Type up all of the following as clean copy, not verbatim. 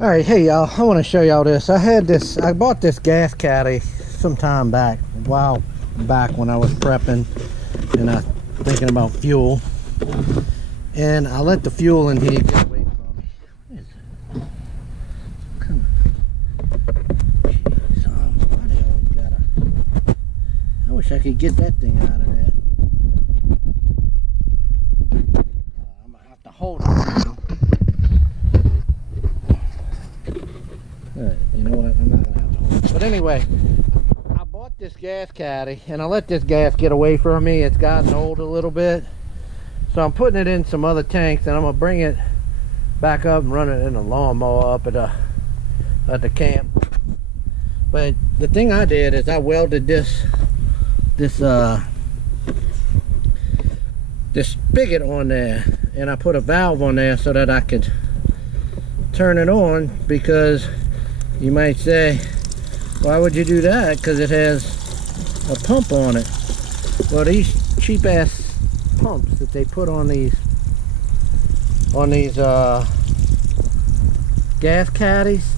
All right, hey y'all, I want to show y'all this. I bought this gas caddy some time back, a while back when I was prepping and thinking about fuel. And I let the fuel in here get away from me. What is it? Jeez, why they always gotta... I wish I could get that thing out of there. I'm gonna have to hold it now. You know what? I'm not gonna have to hold it. But anyway, I bought this gas caddy and I let this gas get away from me. It's gotten old a little bit, so I'm putting it in some other tanks and I'm gonna bring it back up and run it in a lawnmower up at the camp. But the thing I did is I welded this spigot on there, and I put a valve on there so that I could turn it on. Because you might say, why would you do that? Because it has a pump on it. Well, these cheap ass pumps that they put on these gas caddies,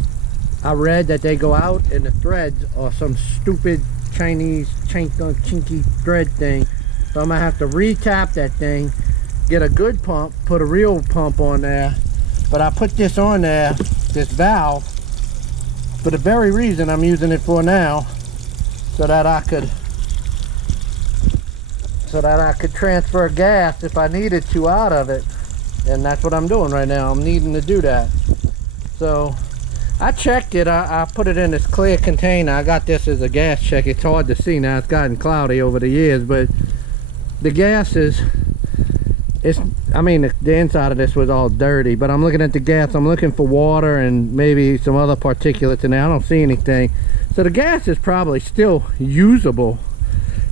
I read that they go out and the threads are some stupid Chinese chinky thread thing. So I'm gonna have to re-tap that thing, get a good pump, put a real pump on there. But I put this on there, this valve, for the very reason I'm using it for now, so that I could transfer gas if I needed to out of it. And that's what I'm doing right now. I'm needing to do that. So I checked it. I put it in this clear container. I got this as a gas check. It's hard to see now. It's gotten cloudy over the years, but the gas is, I mean, the inside of this was all dirty, but I'm looking at the gas. I'm looking for water and maybe some other particulates in there. I don't see anything. So the gas is probably still usable.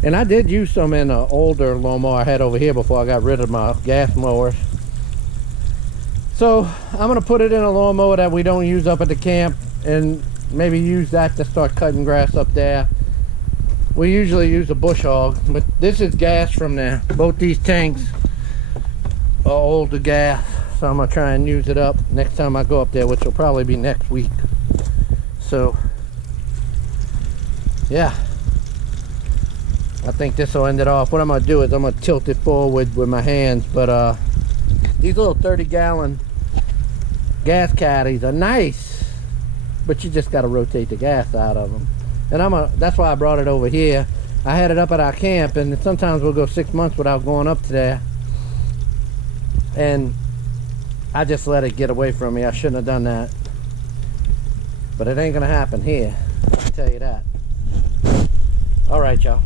And I did use some in an older lawnmower I had over here before I got rid of my gas mowers. So I'm gonna put it in a lawnmower that we don't use up at the camp, and maybe use that to start cutting grass up there. We usually use a bush hog, but this is gas from there. Both these tanks are older gas, so I'm gonna try and use it up next time I go up there, which will probably be next week. So yeah, I think this will end it off. What I'm gonna do is I'm gonna tilt it forward with my hands. But these little 30-gallon gas caddies are nice, but you just got to rotate the gas out of them. And that's why I brought it over here. I had it up at our camp, and sometimes we'll go 6 months without going up to there, and I just let it get away from me. I shouldn't have done that, but it ain't gonna happen here, I can tell you that. All right, y'all.